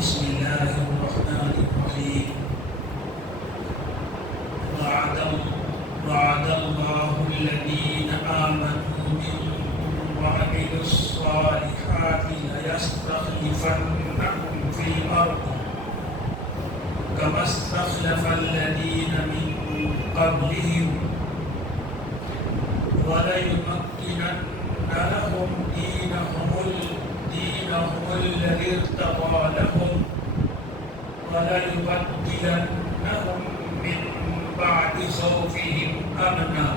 بسم الله الرحمن الرحيم. وعد الله الذين آمنوا منكم وعملوا الصالحات ليستخلفنهم في الأرض كما استخلف الذين من قبلهم وليمكنن لهم دينهم الذي ارتضى لهم وليبدلنهم من بعد خوفهم أمنا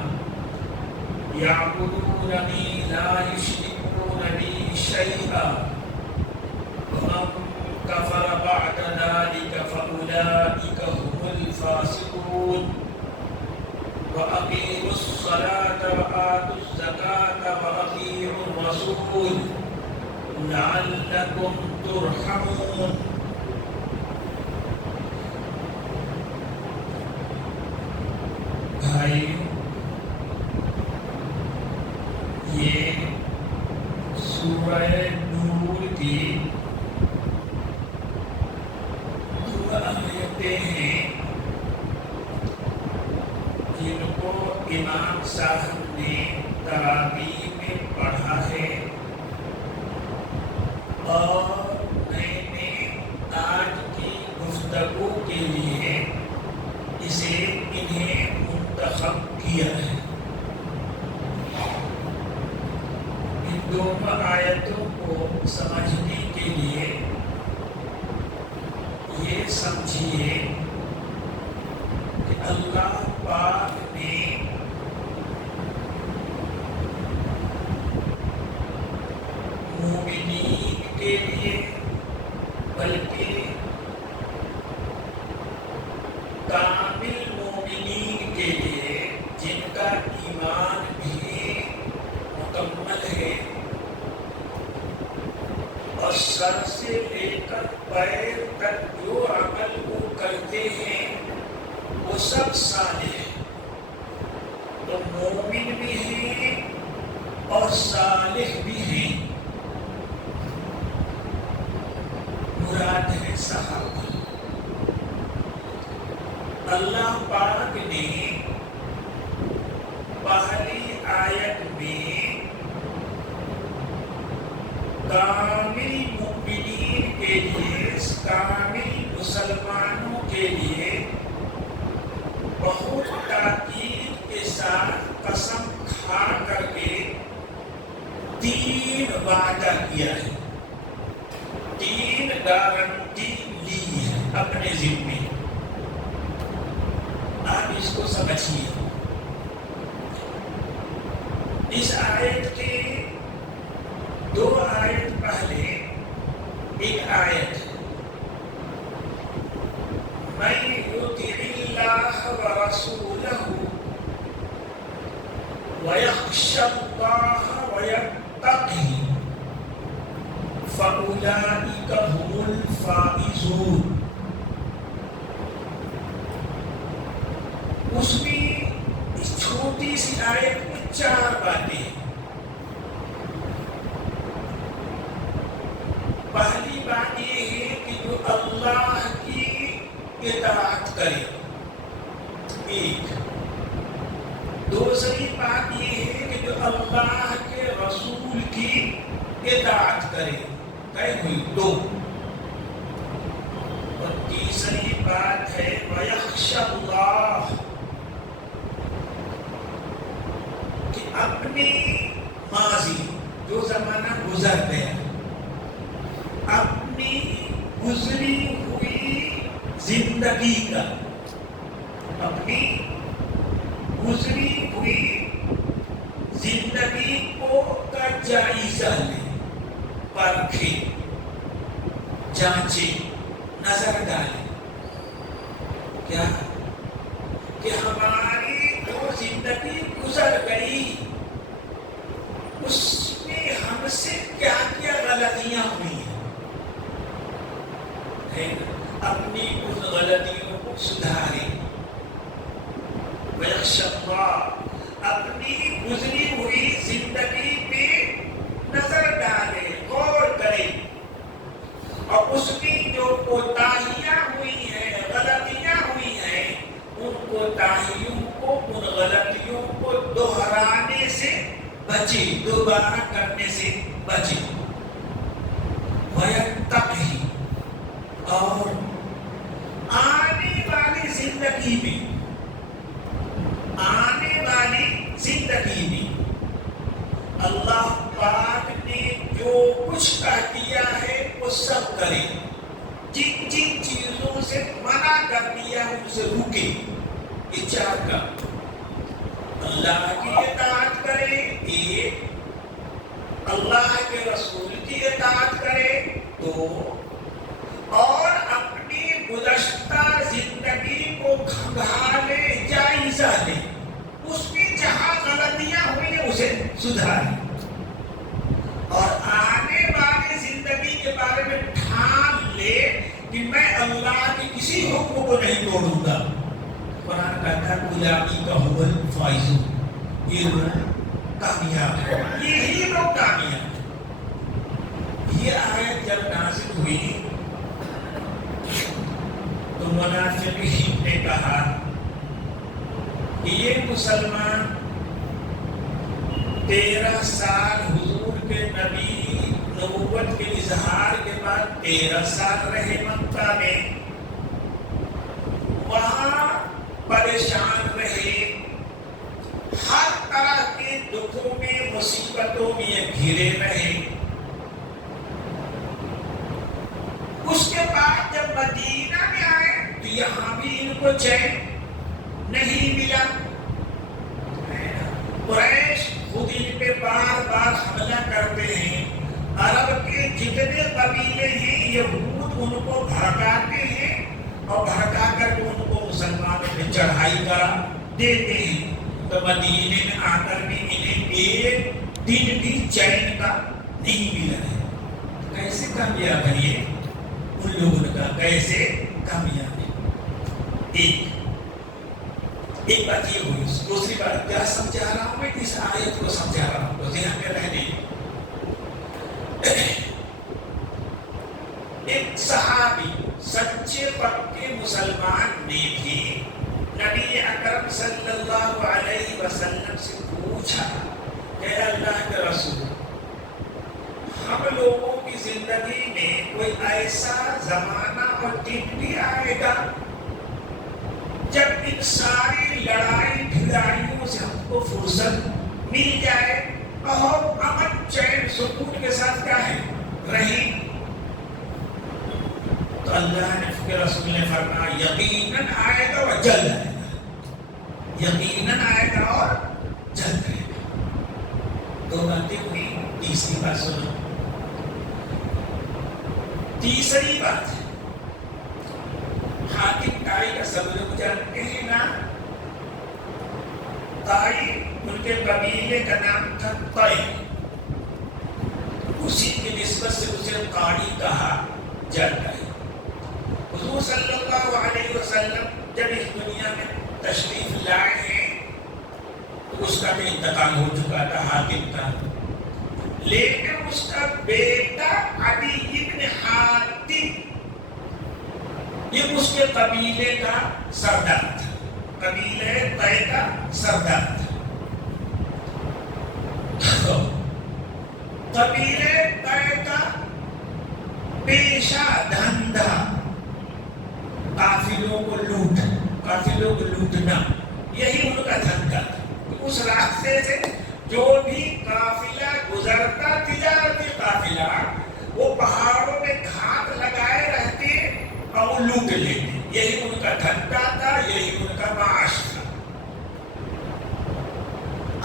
يعبدونني لا يشركون بي شيئا ومن كفر بعد ذلك فأولئك هم الفاسقون. وأقيموا الصلاة وآتوا الزكاة وأطيعوا الرسول لعلكم ترحمون. بھائیو، یہ سورہ نور کی دو آیتیں ہیں جن کو امام صاحب نے تراویح میں پڑھا ہے، اور میں نے آج کی گفتگو کے لیے انہیں منتخب کیا ہے۔ ان دونوں آیتوں کو سمجھنے کے لیے یہ سمجھیے کہ اللہ پاک نے مومنین کے لیے بلکہ کامل مومنین کے لیے جن کا ایمان بھی مکمل ہے اور سر سے لے کر پیر تک جو عمل وہ کرتے ہیں وہ سب صالح ہیں، تو مومن بھی ہیں اور صالح بھی ہیں۔ مراد ہے صحابہ۔ اللہ پاک نے پہلی آیت میں کامل مومنین کے لیے، کامل مسلمانوں کے لیے بہت تاکید کے ساتھ قسم کھا کر کے 3 وعدہ کیا ہے، 3 گارنٹی لی ہے اپنے ذمے۔ آپ اس کو سمجھیے۔ اس آیت کے 2 آیت پہلے ایک آیت مَن یُطِعِ اللَّهَ وَرَسُولَهُ وَيَخْشَ اللَّهَ وَيَتَّقْهِ فَأُولَئِكَ هُمُ الْفَائِزُونَ۔ اس میں اس چھوٹی سی آیت میں 4 باتیں ہیں۔ پہلی بات یہ ہے کہ جو اللہ کی اطاعت کرے، ایک۔ دوسری بات یہ ہے کہ جو اللہ کے رسول کی اطاعت کرے، کہیں ہوئی 2۔ اور تیسری بات ہے وَيَخْشَ اللَّهَ، کہ اپنی ماضی جو زمانہ گزر گیا، اپنی گزری ہوئی زندگی کا، اپنی گزری ہوئی زندگی کا جائزہ لیں، پرکھیں، جانچیں، نظر ڈالیں۔ کیا کہ ہماری جو زندگی گزر گئی اس میں ہم سے کیا کیا غلطیاں ہوئی ہیں، اپنی ان غلطیوں کو سدھاریں۔ وَيَخْشَ اللَّهَ، اپنی گزری ہوئی زندگی پہ نظر ڈالیں، غور کریں، اور اس کی جو کوتاہیاں ہوئی ہیں، غلطیاں ہوئی ہیں، ان کوتاہیوں کو، ان غلطیوں کو دہرانے سے بچے، دوبارہ کرنے سے بچے۔ وَيَتَّقِهِ، اور آنے والی زندگی میں، آنے والی زندگی میں اللہ پاک نے جو کچھ کہہ دیا ہے وہ سب کرے، جن جن چیزوں سے منع کر دیا ان سے رکے، اچار کا اللہ کی اطاعت کرے، ایک اللہ کے رسول کی اطاعت کرے، دو اور اپنی گزشتہ زندگی کو کھنگالے، جائزہ لے، اس کی جہاں غلطیاں ہوئی ہیں اسے سدھارے، اور آنے والی زندگی کے بارے میں ٹھان لے کہ میں اللہ کے کسی حکم کو نہیں توڑوں گا۔ قرآن کہتا ہے غلامی کا حول فائز، یہ لوگ کامیاب ہے، یہی لوگ کامیاب ہیں۔ یہ آیت جب نازل ہوئی تو منافقین نے کہا کہ یہ مسلمان 13 سال حضور کے نبی نبوت کے اظہار کے بعد 13 سال رہے مکہ میں، وہاں پریشان رہے، ہر طرح کے دکھوں میں، مصیبتوں میں گھرے رہے۔ اس کے بعد جب مدینہ میں آئے تو یہاں بھی ان کو چین نہیں ملا۔ قریش خود ان پہ بار بار حملہ کرتے ہیں، عرب کے جتنے قبیلے ہیں یہود ان کو بھڑکاتے ہیں اور بھڑکا کر کے ان کو مسلمانوں پہ چڑھائی کرا دیتے ہیں۔ تو مدینے میں آ کر بھی انہیں ایک دن بھی چین کا نہیں ملا ہے۔ کیسے کامیاب ہے یہ ان لوگوں کا، کیسے کامیاب ہے؟ ایک بات یہ ہوئی۔ دوسری بات کیا سمجھا رہا ہوں میں، اس آیت کو سمجھا رہا ہوں تو ذہن میں رہنے۔ ایک صحابی سچے پکے مسلمان نے بھی نبی اکرم صلی اللہ علیہ وسلم سے پوچھا کہ اللہ کے رسول، ہم لوگوں کی زندگی میں کوئی ایسا زمانہ اور دن بھی آئے گا جب ان ساری لڑائی بھڑائیوں سے ہم کو فرصت مل جائے اور امن چین سکون کے ساتھ کیا ہے رہیں؟ تو اللہ نے رسول نے فرمایا یقیناً آئے گا اور جلد آئے گا، یقیناً آئے گا اور جلد آئے گا۔ دو باتیں ہوئی، تیسری بات سنو۔ تیسری بات ہے حاتم طائی کا سب لوگ جانتے ہیں نا، طائی ان کے قبیلے کا نام تھا طی، اسی کی نسبت سے اسے قاڑی کہا جاتا ہے۔ حضور صلی اللہ علیہ وسلم جب اس دنیا میں تشریف لائے ہیں تو اس کا بھی انتقال ہو چکا تھا حاتم کا، لیکن اس کا بیٹا عدی ابن حاتم یہ اس کے قبیلے کا سردار تھا، قبیلے طے کا سردار تھا۔ قبیلے طے کا پیشہ دھندا قافلوں کو لوٹنا، یہی ان کا دھندا تھا۔ اس راستے سے جو بھی قافلہ گزرتا، تجارتی قافلہ، وہ پہاڑوں میں گھات لگائے رہتے اور وہ لوٹ لیتے، یہی ان کا دھندا تھا، یہی ان کا معاش تھا۔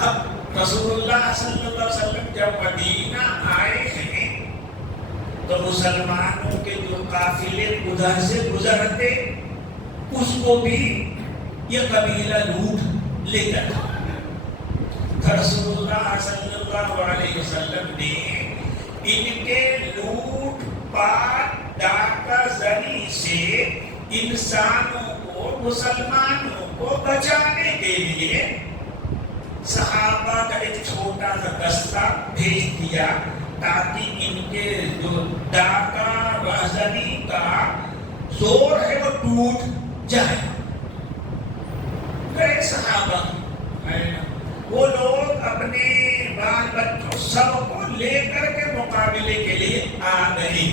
اب رسول اللہ صلی اللہ علیہ وسلم جب مدینہ آئے ہیں تو مسلمانوں کے جو قافلے ادھر سے گزرتے اس کو بھی یہ قبیلہ لوٹ لیتا تھا۔ رسول اللہ صلی اللہ علیہ وسلم نے ان کے لوٹ پاٹ ڈاکہ زنی سے انسانوں کو، مسلمانوں کو بچانے کے لیے صحابہ کا ایک چھوٹا سا دستہ بھیج دیا تاکہ ان کے جو ڈاکہ زنی کا زور ہے وہ ٹوٹ جائے. کئی صحابہ وہ لوگ اپنے بال بچوں سب کو لے کر کے مقابلے کے لیے آ گئے.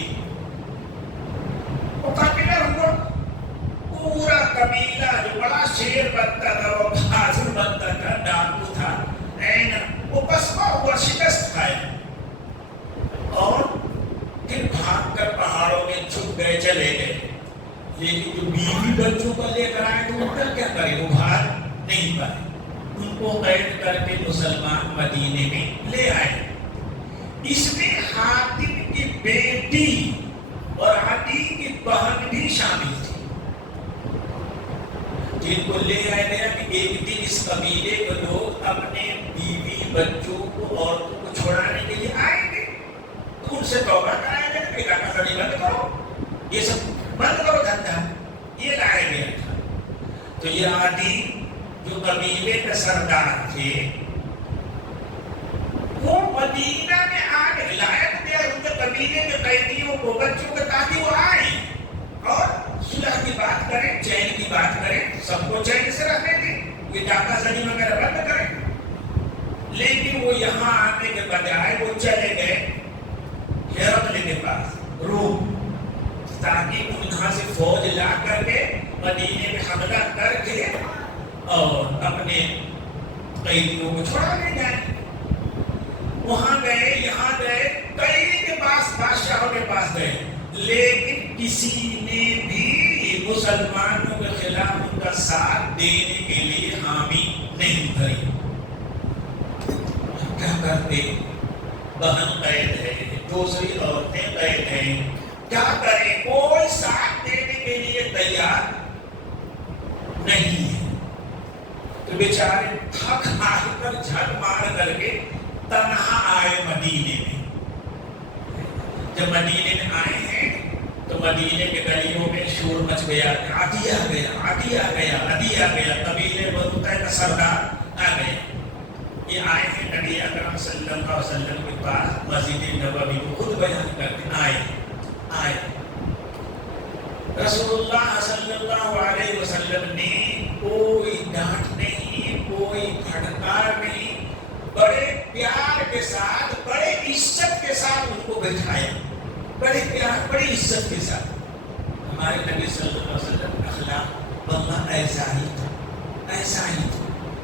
مقابلہ ہوا. پورا قبیلہ جو بڑا شیر بنتا تھا وہ بہادر بنتا تھا ڈاکو تھا وہ قصبہ ہوا شکست کھائے اور پھر بھاگ کر پہاڑوں میں چھپ گئے چلے گئے. لیکن جو بیوی بچوں کو لے کر آئے تو ان کا کیا کرے وہ بھاگ نہیں پائے. ان کو قید کر کے مسلمان مدینے میں لے آئے. اس میں حاتم کی بیٹی اور عدی کی بہن بھی شامل تھی جن کو لے آیا گیا کہ ایک دن اس قبیلے کے لوگ اپنے بیوی بچوں کو عورتوں کو چھوڑانے کے لیے آئیں گے تو ان سے توبہ کرایا جائے کہ ڈاکہ زنی بند کرو یہ سب بند کرو دھندا. یہ لایا گیا تھا. تو یہ عدی جو قبیلے کے سردار تھے وہ مدینہ میں آنے لائق دیا ان کے قبیلے کے قیدیوں کو بچوں کے تاکہ وہ آئیں اور صلح کی بات کریں چین کی بات کریں سب کو چین سے رکھنے دیں یہ ڈاکہ زنی وغیرہ بند کریں. لیکن وہ یہاں آنے کے بجائے وہ چلے گئے ہرقل کے پاس روم تاکہ انہاں سے فوج لا کر کے مدینے میں حملہ کر کے اور اپنے قیدیوں کو چھوڑا لے جائیں. وہاں گئے یہاں گئے کئی کے پاس بادشاہوں کے پاس گئے لیکن کسی نے بھی مسلمانوں کے خلاف ان کا ساتھ دینے کے لیے حامی نہیں بھری. کیا کرتے بہن قید ہے دوسری عورتیں قید ہیں کیا کریں کوئی ساتھ دینے کے لیے تیار نہیں ہے. تو بیچارے تھک ہار کر جھک مار کر کے تنہا آئے مدینے میں. جب مدینے میں آئے ہیں تو مدینے کے گلیوں میں شور مچ گیا عدی آ گیا عدی آ گیا عدی آ گیا. قبیلے بنو طے کا سردار آ گئے. یہ آئے ہیں نبی اکرم صلی اللہ علیہ وسلم کے پاس مسجد نبوی کو خود بیان کرتے آئے رسول اللہ صلی اللہ علیہ وسلم نے کوئی ڈانٹ نہیں کوئی پھٹکار نہیں بڑے پیار کے ساتھ بڑے عزت کے ساتھ ان کو بٹھایا. بڑے پیار بڑی عزت کے ساتھ. ہمارے نبی صلی اللہ علیہ وسلم کا اخلاق واللہ ایسا ہی تھا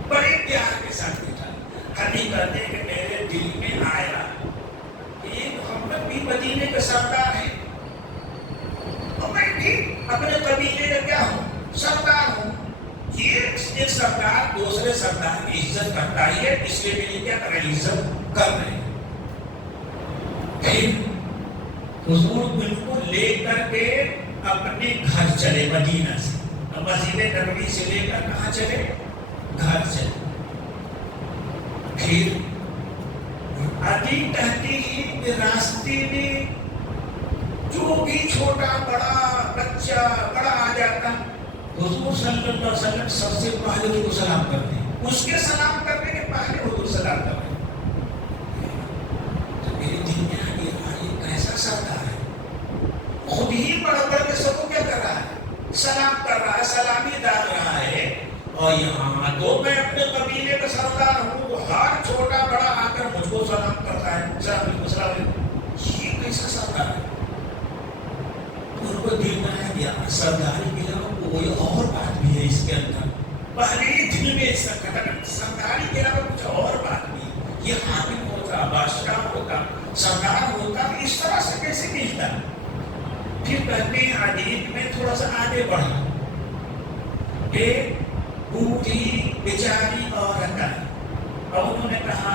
بڑے پیار کے ساتھ بٹھایا. حدیث کرتے کہ میرے دل میں آیا کہ محمد بھی مدینے کے سردار ہیں اور میں بھی اپنے قبیلے کا کیا ہوں سردار ہوں. یہ ایک سردار دوسرے سردار کی عزت کرتا ہی ہے اس لیے میری کیا کر رہے عزت کر رہے ہیں. پھر حضور بالکل لے کر کے اپنے گھر چلے مدینہ سے. مسجد نبوی سے لے کر کہاں چلے گھر چلے. پھر عدی کہتی ہے کہ راستے میں جو بھی چھوٹا بڑا بچہ بڑا آ جاتا حضور صلی اللہ علیہ وسلم سب سے پہلے اس کو سلام کرتے ہیں. اس کے سلام کرنے کے پہلے حضور سلام کرتے ہیں. تو میرے دل میں آ گیا یہ کیسا سردار ہے خود ہی بڑھ کر کے سب کو کیا کر رہا ہے سلام کر رہا ہے سلامی ڈال رہا ہے. اور یہاں تو میں اپنے قبیلے کا سردار ہوں ہر چھوٹا بڑا آ کر مجھ کو سلام کرتا ہے السلام علیکم. یہ کیسا سردار ہے. ان کو دل میں آ گیا سرداری کے علاوہ کوئی اور بات بھی ہے اس کے اندر. پہلے دل میں سرداری کے علاوہ کچھ اور بات بھی. یہ حاکم ہوتا بادشاہ ہوتا سردار ہوتا اس طرح سے کیسے ملتا. پھر پہلے حدیث میں تھوڑا سا آگے بڑھا ایک بوڑھی بیچاری عورت آئی اور انہوں نے کہا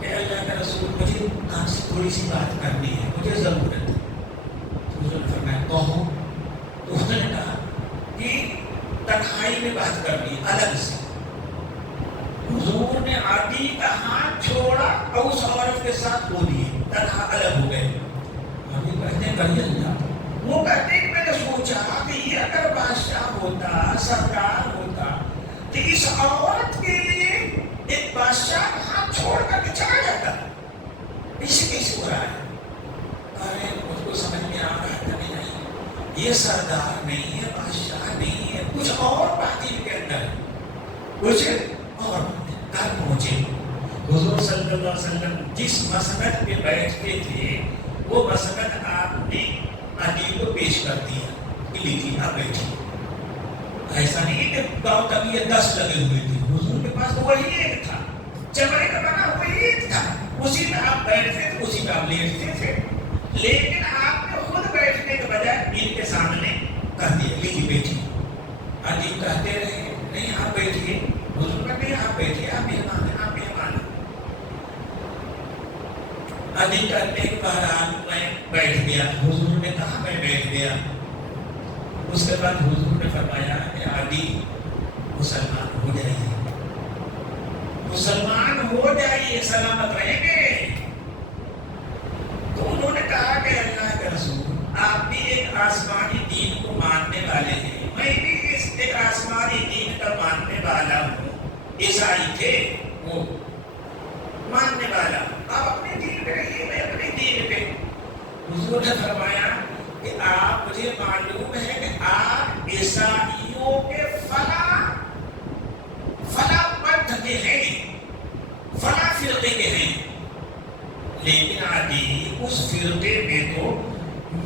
کہ اللہ کے رسول مجھے آپ سے تھوڑی سی بات کرنی ہے مجھے ضرورت ہے. تو حضور نے فرمایا کہو. تو حضور نے کہا کہ تنہائی میں بات کرنی الگ سے. حضور نے عدی کا ہاتھ چھوڑا اور اس عورت کے ساتھ بو دیے تنہا الگ ہو گئے. ہمیں کہتے ہیں کہیے اللہ وہ کہتے ہیں میں نے سوچا کہ یہ اگر بادشاہ ہوتا سردار ہوتا کہ اس عورت کے لیے ایک بادشاہ ہاتھ چھوڑ کر کے چلا جاتا. اسے کیسے ہو رہا ہے. ارے مجھ کو سمجھ میں آ رہا تھا نہیں یہ سردار نہیں ہے، بادشاہ نہیں ہے، کچھ اور بات ان کے اندر، کچھ اور کر پہنچے حضور صلی اللہ علیہ وسلم جس مسند پہ بیٹھتے تھے وہ مسند آپ نے علی کو پیش کر دیا کہ لیجیے آپ بیٹھیے. ایسا نہیں کہ گاؤں کبھی 10 لگے ہوئے تھے، حضور کے پاس وہی ایک تھا، چمڑے کا بنا وہی ایک تھا، اسی میں آپ بیٹھتے تھے، اسی میں آپ لیٹتے تھے. لیکن آپ نے خود بیٹھنے کے بجائے ان کے سامنے کہہ دیا لیجیے بیٹھیے. علی کہتے رہے نہیں آپ بیٹھیے، حضور کہتے ہیں آپ بیٹھیے، آپ مہمان ہیں، آپ مہمان ہیں. علی کہتے ہیں بہرحال میں بیٹھ گیا. حضور نے کہا میں بیٹھ گیا. اس کے بعد حضور نے فرمایا کہ علی مسلمان ہو جائیے، مسلمان ہو جائیے، سلامت رہیں گے. تو انہوں نے کہا کہ اللہ کے رسول آپ بھی ایک آسمانی دین کو ماننے والے ہیں، میں بھی ایک آسمانی دین کا ماننے والا ہوں. عیسائی تھے وہ ماننے والا، آپ اپنے دین پہ رہیے، میں اپنے دین پہ. حضور نے فرمایا کہ آپ مجھے معلوم ہے کہ آپ عیسائیوں کے فلاں پنتھ کے ہیں، فلاں فرقے کے ہیں، لیکن علی اس فرقے میں تو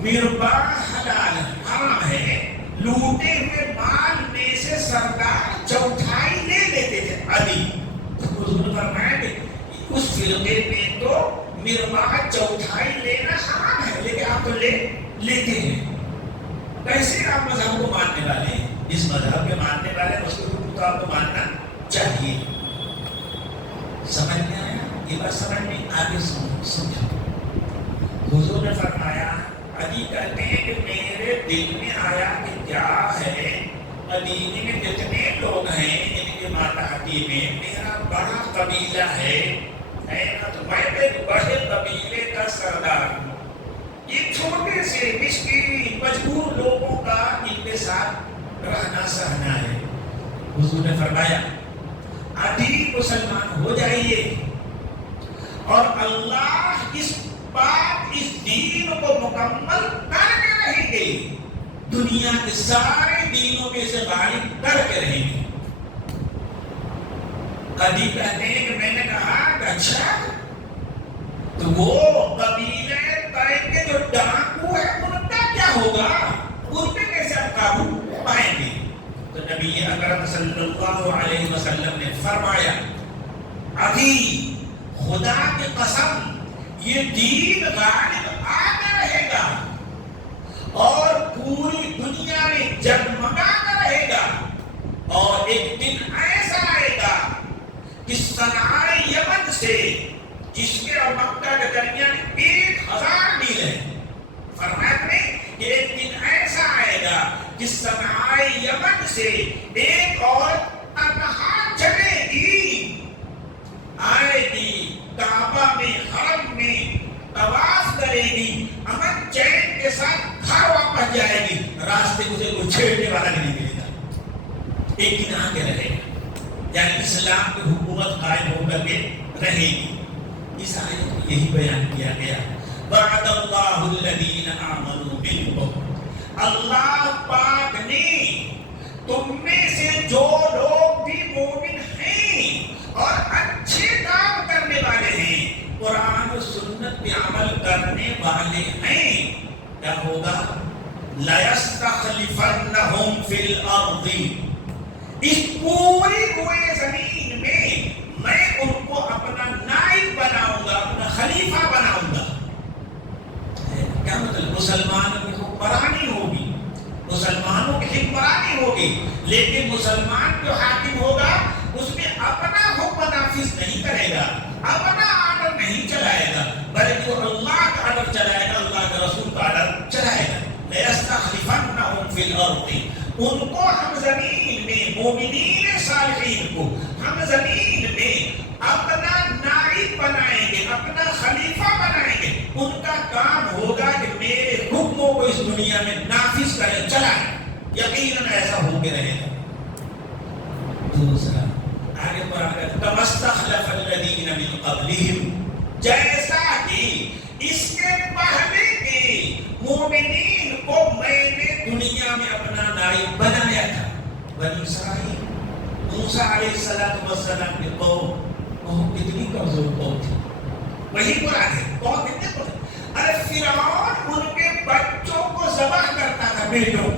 مربا حلال حرام ہے، لوٹے ہوئے مال میں سے سردار چوتھائی لے لیتے تھے علی. حضور نے فرمایا کہ اس فرقے میں تو مربا چوتھائی لینا حرام ہے، لیکن آپ تو لیتے ہیں. کیسے آپ مذہب کو ماننے والے ہیں؟ اس مذہب کے ماننے والے مسلموں کو آپ کو ماننا چاہیے. سمجھ میں آیا؟ یہ بات سمجھ میں آگے سمجھو. حضور نے فرمایا علی کہتے ہیں کہ میرے دل میں آیا کہ کیا ہے مدینے میں جتنے لوگ ہیں ان کے ماتحتی میں میرا بڑا قبیلہ ہے نا، تو میں ایک بڑے قبیلے کا سردار ہوں. یہ چھوٹے سے مسکین مجبور لوگوں کا ان کے ساتھ رہنا سہنا ہے. حضور نے فرمایا علی مسلمان ہو جائیے اور اللہ اس بات اس دین کو مکمل کر کے رہیں گے، دنیا کے سارے دینوں میں سے غالب کر کے رہیں گے. علی کہتے ہیں کہ میں نے کہا کہ اچھا تو وہ قبیلے طائف کے جو ڈاکو ہیں ان کا کیا ہوگا، ان پہ کیسے آپ قابو پائیں گے؟ تو نبی اکرم صلی اللہ علیہ وسلم نے فرمایا ابھی خدا کی قسم یہ دین غالب آتا رہے گا اور پوری دنیا میں جگمگاتا رہے گا، اور ایک دن ایسا آئے گا کہ صنعاء یمن سے جس کے اور مکہ کے درمیان 1000 میل ہے، فرمایا نہیں کہ ایک دن ایسا آئے گا کہ صنعاء یمن سے ایک اور تنہا چلے گی، آئے گی کعبہ میں حرم میں طواف کرے گی، امن چین کے ساتھ گھر واپس جائے گی، راستے اسے کوئی چھیڑنے والا نہیں ملے گا. ایک دن آ کے رہے گا، یعنی اسلام کی حکومت قائم ہو کر کے رہے گی. اس آیت میں یہی بیان کیا گیا وعد اللہ الذین آمنوا منکم، اللہ پاک نے تم میں سے جو لوگ بھی مومن ہیں اور اچھے کام کرنے والے ہیں، قرآن و سنت پہ عمل کرنے والے ہیں، کیا ہوگا؟ لَيَسْتَخْلِفَنَّهُمْ فِي الْأَرْضِ، اس پوری ہوئے زمین میں ان کو اپنا نائب بناؤں گا، اپنا خلیفہ بناؤں گا. کیا مطلب؟ مسلمانوں کی حکمرانی ہوگی، مسلمانوں کی حکمرانی ہوگی، لیکن مسلمان جو حاکم ہوگا اس میں اپنا حکم نافذ نہیں کرے گا، اپنا آرڈر نہیں چلائے گا، بلکہ وہ اللہ کا آرڈر چلائے گا، اللہ کے رسول کا آرڈر چلائے گا. لَيَسْتَخْلِفَنَّهُمْ فِي الْأَرْضِ، ان کو ہم زمین میں مومنین صالحین کو ہم زمین میں اپنا نائب بنائیں گے، اپنا خلیفہ بنائیں گے. ان کا کام ہوگا کہ میرے حکموں کو اس دنیا میں نافذ کریں، چلائیں. یقیناً ایسا ہو کے رہے گا. دوسرا آگے قرآن کہتا ہے کَمَسْتَخْلَفَ الَّذِينَ مِن قَبْلِهِمْ، جیسا کہ اس کے پہلے کے مومنین مومنین کو میں نے دنیا میں اپنا نائب بنایا تھا. بنی اسرائیل موسیٰ علیہ السلام کے قوم کتنی کمزور قوم تھی. وہی قرآن ہے. قوم کتنے قوم. ارے فرعون ان کے بچوں کو ذبح کرتا تھا, بیٹوں کو,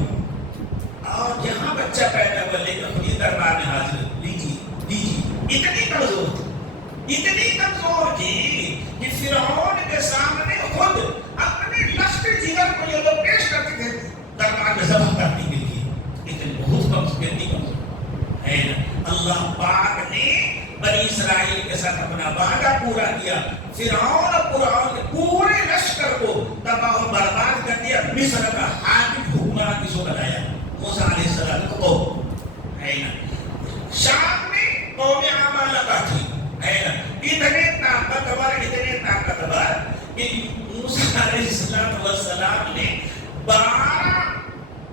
اور جہاں بچہ پیدا ہوا لے کر خود دربار میں حاضر دیجیے. اتنی کمزور تھی کہ فرعون کے سامنے خود اپنے لشکر جگر کو یہ لوگ پیش کرتے تھے دربار میں ذبح کرنے کے لیے. اتنی بہت کمزور ہے نا. اللہ پاک نے بنی اسرائیل کے ساتھ اپنا وعدہ پورا کیا. فرعون پورے لشکر کو تباہ و برباد کر دیا. مصر کا حاکم حکمران کس کو بنایا؟ موسیٰ علیہ السلام کو ہے نا. شام میں قوم عمالقہ تھی ہے نا. اتنے طاقتور کہ موسیٰ علیہ السلام نے 12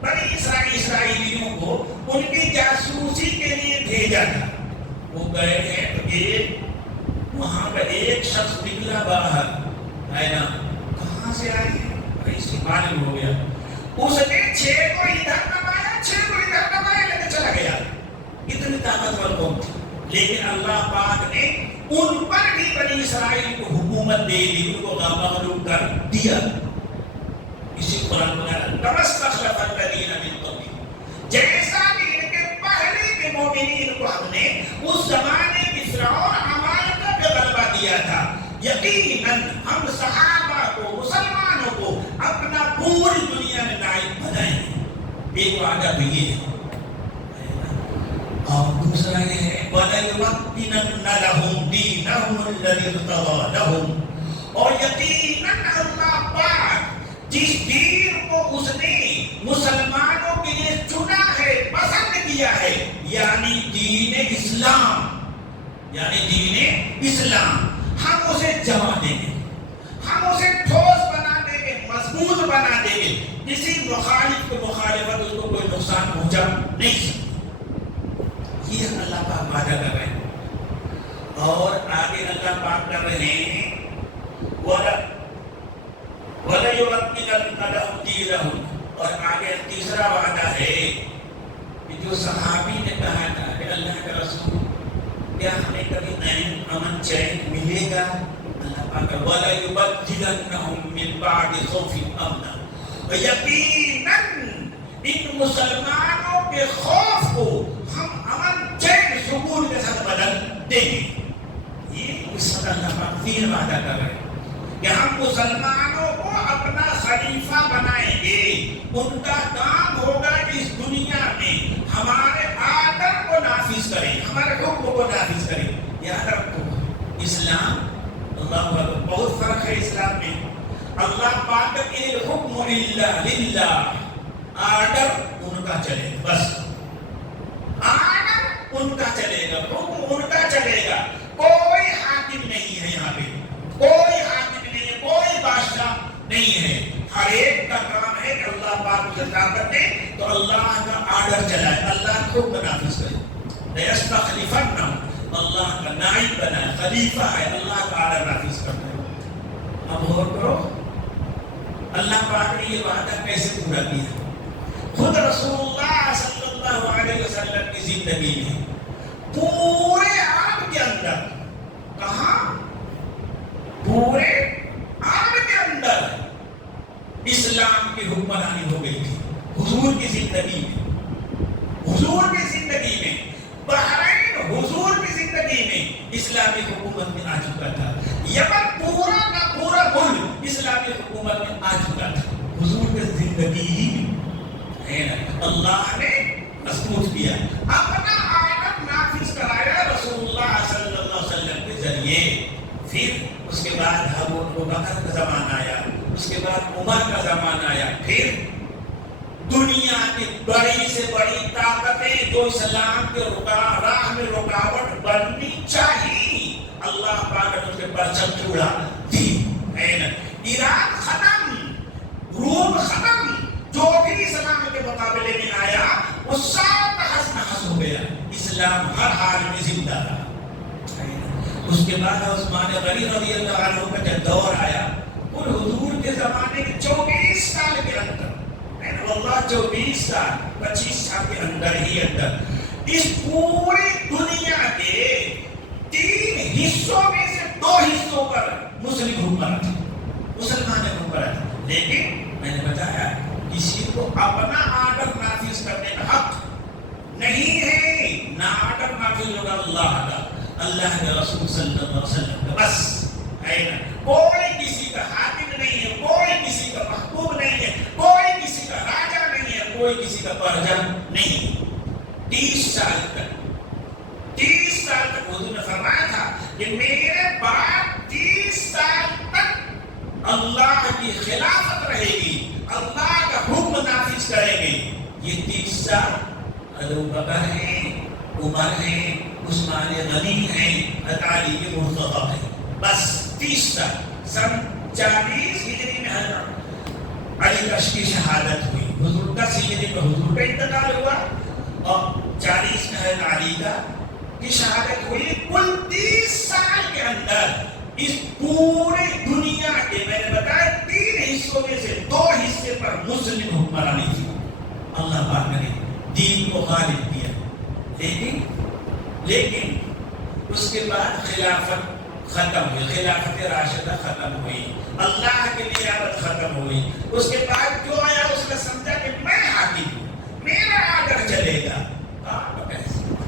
بنی اسرائیلیوں کو ان کی جاسوسی کے لیے بھیجا تھا. وہ گئے ہیں تو وہاں کا ایک شخص نکلا باہر ہے نا. کہاں سے آئی ہے اس کی معلوم ہو گیا. اس نے 6 کو ادھر دبایا 6 کو ادھر دبایا لے کے چلا گیا. اتنی طاقتور قوم تھی. لیکن اللہ پاک نے ان پر بھی بنی اسرائیل کو حکومت دے دی, ان کو مغلوب کر دیا. اسی قرآن میں تمستخلف الذین من قبلہم, جیسا کہ ان کے پہلے کے مومنین کو ہم نے اس زمانے کی فرعون عمالقہ پہ غلبہ دیا تھا. یقیناً ہم صحابہ کو, مسلمانوں کو اپنا پوری دنیا میں نائب بنائیں گے. ایک وعدہ بھی یہ ہے. اور دوسرا یہ ہے وَلَيُمَكِّنَنَّ لَهُمْ دِينَهُمُ الَّذِي ارْتَضَىٰ لَهُمْ, اور یقیناً اللہ پاک جس دین کو اس نے مسلمانوں کے لیے چنا ہے, پسند کیا ہے, یعنی دین اسلام, ہم اسے جما دیں گے, ہم اسے ٹھوس بنا دیں گے, مضبوط بنا دیں گے. کسی مخالف کو مخالفت اس کو کوئی نقصان پہنچا نہیں سکتی. یہ اللہ پاک وعدہ کر رہے ہیں. اور آگے اللہ پاک کر رہے ہیں وَلَيُمَكِّنَنَّ لَهُمْ دِينَهُمْ, اور آگے تیسرا وعدہ ہے کہ جو صحابی نے کہا تھا کہ اللہ کا رسول کیا ہمیں کبھی امن چین ملے گا؟ اللہ پاک وَلَيُبَدِّلَنَّهُمْ مِنْ بَعْدِ خَوْفِهِمْ أَمْنًا, یقیناً ان مسلمانوں کے خوف کو ہم امن چین سکون کے ساتھ بدل دیں گے. یہ اس وقت اللہ پاک 3 وعدہ کر رہے ہیں کہ ہم مسلمانوں کو اپنا خلیفہ بنائیں گے. ان کا کام ہوگا کہ اس دنیا میں ہمارے آرڈر کو نافذ کریں, ہمارے حکم کو نافذ کریں. یاد رکھو اسلام, اللہ بہت فرق ہے اسلام میں. اللہ پاک کہ الحکم الا للہ, آرڈر ان کا چلے گا, بس آرڈر ان کا چلے گا, حکم ان کا چلے گا. کوئی حاکم نہیں ہے یہاں پہ, کوئی حاکم نہیں ہے, کوئی بادشاہ نہیں ہے. ہر ایک کا کام ہے کہ اللہ پاک اسے طاقت دے تو اللہ کا آرڈر چلائے, اللہ کو نافذ کرے. لَيَسْتَخْلِفَنَّهُمْ, اللہ کا نائب بنا ہے, خلیفہ ہے, اللہ کا آرڈر نافذ کرتا ہے. اب غور کرو اللہ پاک نے یہ وعدہ کیسے پورا کیا. خود رسول اللہ صلی اللہ علیہ وسلم کی زندگی میں پورے عرب کے اندر, کہاں پورے عرب کے اندر اسلام کی حکمرانی ہو گئی تھی. حضور کی زندگی میں بحرین حضور کی زندگی میں اسلامی حکومت میں آ چکا تھا. یمن پورا کا پورا ملک اسلامی حکومت میں آ چکا تھا. حضور کی زندگی ہے نا, اللہ نے مضبوط کیا, اپنا آرڈر نافذ کرایا رسول اللہ صلی اللہ علیہ وسلم کے ذریعے. پھر اس کے بعد ابو بکر کا زمانہ آیا, اس کے بعد عمر کا زمانہ آیا. پھر دنیا کی بڑی سے بڑی طاقتیں جو اسلام کے راہ میں رکاوٹ بننی چاہیے, اللہ پاک نے اس کے پرچم چھوڑا دی ہے نا. ایران ختم, روم ختم, جو بھی اسلام کے مقابلے میں آیا وہ سب تحس نحس ہو گیا. اسلام ہر حال میں زندہ رہا. اس کے بعد عثمان غنی رضی اللہ عنہ کا جب دور آیا, اور حضور کے زمانے کے 24 سال کے اندر اللہ 24 سال 25 سال کے اندر ہی اندر اس پوری دنیا کے 3 حصوں میں سے 2 حصوں پر مسلم حکمران تھے، مسلمان حکمران تھے۔ لیکن میں نے بتایا کسی کو اپنا آرڈر نافذ کرنے کا حق نہیں ہے، نہ آرڈر نافذ ہوگا اللہ کا، اللہ کے رسول صلی اللہ علیہ وسلم کا، بس ہے نا۔ کوئی کسی کا حاکم نہیں ہے، کوئی کسی کا محبوب نہیں ہے، کوئی کسی کا راجا نہیں ہے، کوئی کسی کا پرجا نہیں۔ 30 سال تک حضور نے فرمایا تھا کہ میرے بعد 30 سال تک اللہ کی خلافت رہے گی، اللہ کا حکم نافذ کریں گے۔ یہ 30 سال ابو بکر ہیں، عمر ہیں، عثمان غنی ہیں، علی کے مرتضیٰ ہیں، بس 30 سال۔ سن 40 ہجری میں حضرت علی کش کی شہادت ہوئی، حضور 10 ہجری میں حضور کا انتقال ہوا اور 40 میں حضرت علی کی شہادت ہوئی۔ کل 30 سال کے اندر اس پوری دنیا کے میں نے بتایا 3 حصوں میں سے 2 حصے پر مسلم حکمرانی تھی۔ اللہ پاک نے دین کو غالب کیا، لیکن اس کے بعد خلافت ختم ہوئی، خلافت راشدہ ختم ہوئی، اللہ کی نیابت ختم ہوئی۔ اس کے بعد جو آیا اس نے سمجھا کہ میں حاکم ہوں، میرا آرڈر چلے گا،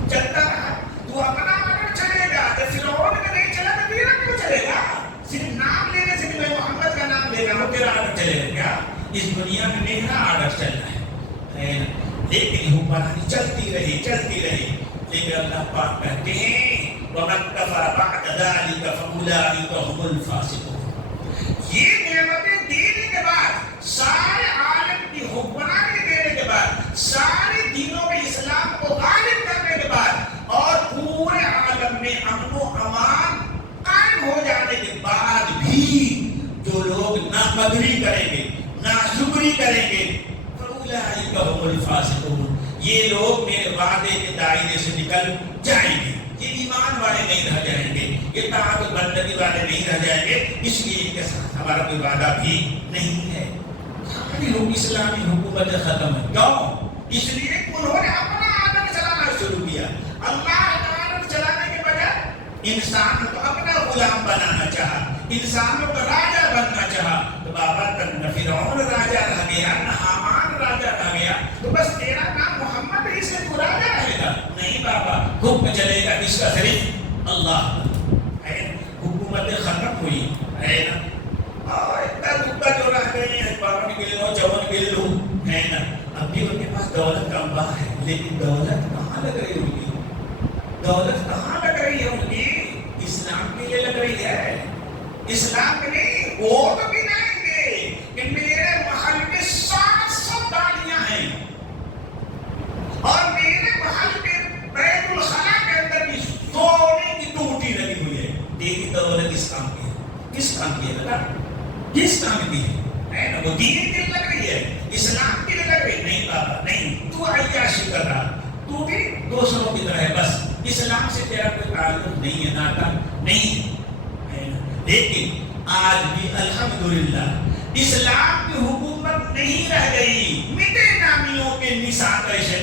چلتا رہا۔ تو اپنا آرڈر چلے گا، جب فرعون کا نہیں چلا تو میرا کیوں چلے گا؟ صرف نام لینے سے کہ میں محمد کا نام لے رہا ہوں تیرا آرڈر چلے گا کیا؟ اس دنیا میں میرا آرڈر چلنا ہے۔ لیکن حکمرانی چلتی رہی، لیکن اللہ پاک کہتے ہیں وَمَن كَفَرَ بَعْدَ ذَلِكَ فَأُولَٰئِكَ هُمُ الْفَاسِقُونَ۔ یہ نعمتیں دینے کے بعد، سارے عالم کی حکمرانی دینے کے بعد، سارے دینوں میں اسلام کو غالب کرنے کے بعد اور پورے عالم میں امن و امان قائم ہو جانے کے بعد بھی جو لوگ ناقدری کریں گے، ناشکری کریں گے، فَأُولَٰئِكَ هُمُ الْفَاسِقُونَ، یہ لوگ میرے وعدے کے دائرے سے نکل جائیں گے، یہ ایمان والے نہیں رہ جائیں گے، یہ طاعت بندگی والے نہیں رہ جائیں گے۔ اس لیے ان کے ساتھ ہمارا کوئی وعدہ بھی نہیں ہے۔ اسلامی حکومت ختم ہے، کیوں؟ اس لیے انہوں نے اپنا آرڈر چلانا شروع کیا۔ اللہ کا آرڈر چلانے کے بجائے انسان کو اپنا غلام بنانا چاہا، انسانوں کا راجا بننا چاہا، تو بابا نہ فرعون راجا رہ گیا، نہ حامان راجا رہ گیا، تو بس تیرا نام محمد ہی سے تو راجا رہے گا؟ نہیں بابا، حکم چلے گا کس کا؟ صرف اللہ ہے۔ حکومت ختم ہوئی ہے نا، اور اتنا دکھا جو رہ گئے ہیں بابا کے لوگ جوان کے لوگ ہے نا، اب بھی ان کے پاس دولت کم ہے، لیکن دولت کہاں لگ رہی ہوگی؟ دولت کہاں لگ رہی ہے ان کی؟ اسلام کے لیے لگ رہی ہے، اسلام کے نہیں۔ وہ تو بھی نہیں گے کہ میرے محل میں 700 گاڑیاں ہیں اور میرے محل کے بیت الخلا کے اندر بھی سونے کی ٹوٹی لگی ہوئی ہے۔ دیکھیے دولت کس کام کی ہے؟ کس کام کی ہے بتا؟ کس کام کی ہے نا؟ وہ دین کے لیے لگ رہی ہے، اسلام کے لیے لگ رہی ہے؟ نہیں بابا نہیں، تو عیاشی کر رہا، تو بھی دوسروں کی طرح ہے، بس اسلام سے تیرا کوئی تعلق نہیں ہے، ناتا نہیں ہے نا۔ لیکن آج بھی الحمدللہ اسلام کی حکومت نہیں رہ گئی، مٹے نامیوں کے نشان کیسے،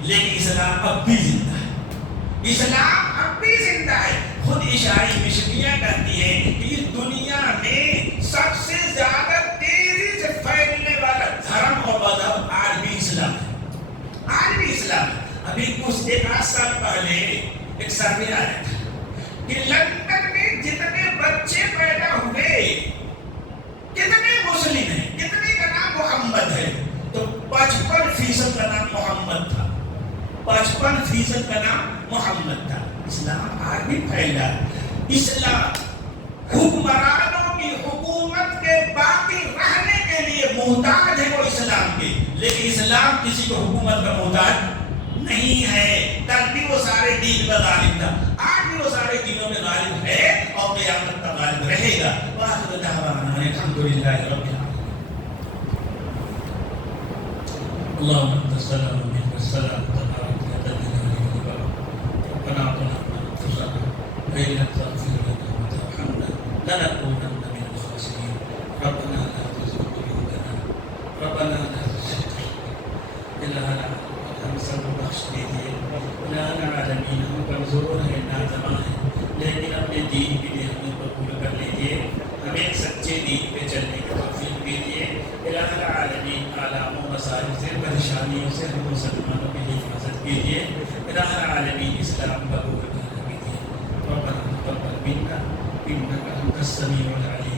لیکن اسلام اب بھی زندہ ہے، اسلام اب بھی زندہ ہے۔ خود عیسائی مشنریاں کہتی ہیں کہ اس دنیا میں سب سے زیادہ تیزی سے پھیلنے والا دھرم اور مذہب آج بھی اسلام ہے، آج بھی اسلام ہے۔ ابھی کچھ 1 سال پہلے ایک سروے آیا تھا کہ لندن میں جتنے بچے پیدا ہوئے کتنے مسلم ہیں، کتنے کا نام محمد ہے، تو 55% کا نام محمد تھا، 55% کا نام محمد تھا۔ اسلام آج بھی پھیلا، اسلام حکمرانوں کی حکومت کے باقی رہنے کے لیے محتاج ہے وہ اسلام کے، لیکن اسلام کسی کو حکومت کا محتاج نہیں ہے۔ کل بھی وہ سارے دین پر غالب تھا، آج بھی وہ سارے دینوں میں غالب ہے اور قیامت کا غالب رہے گا۔ وآخر دعوانا الحمدللہ رب العالمین۔ اللهم انت السلام ومنك السلام تبارك يا ذا الجلال والإكرام ربنا ظلمنا أنفسنا وإن لم تغفر لنا وترحمنا لنكونن من الخاسرين ربنا لا تزغ قلوبنا ربنا لا تزغ ہمیں سچے دین پہ چلنے کی توفیق دیجیے. الہ العالمین آلام و مسائل سے پریشانیوں سے ہم مسلمانوں کی حفاظت کیجیے. الہ العالمین اسلام کا دور بنا کیجیے. ربنا تقبل منا انک انت السمیع العلیم